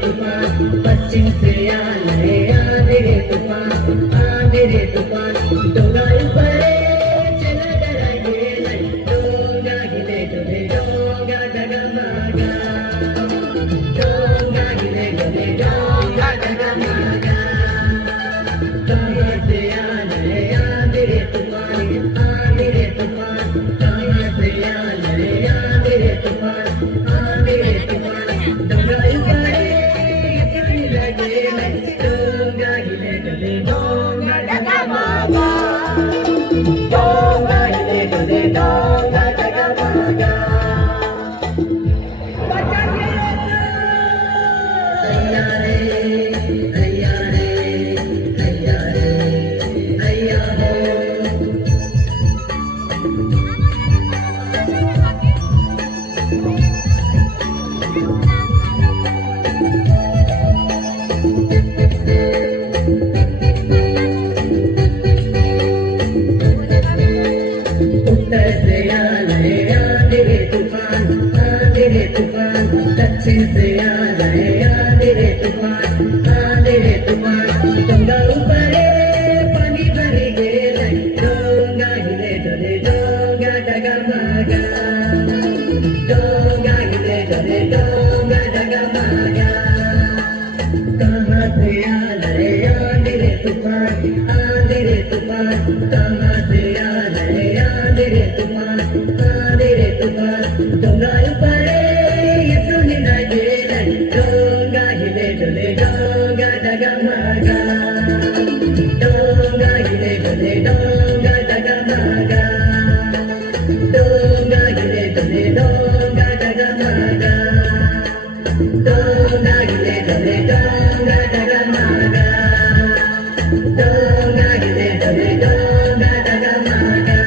पश्चिम से आंधे तूफान डोंगा परे चला डरा गेला डोंगा हिले डोले डोंगा डगमगा डोंगा हिले डोले डोंगा डगमगा कहाँ से आंधे तूफान कहाँ से आंधे तूफान डोंगा परे दक्षिण से आंधे तूफान डोंगा परे पानी भरी गेला डोंगा हिले डोले डोंगा डगमगा डोंगा हिले डोले डोंगा डगमगा कहाँ से आंधे तूफान कहाँ से आंधे तूफान डोंगा परे डोंगा हिले डोले डोंगा डगमगा डोंगा हिले डोले डोंगा डगमगा डोंगा हिले डोले डोंगा डगमगा डोंगा हिले डोले डोंगा डगमगा डोंगा हिले डोले डोंगा डगमगा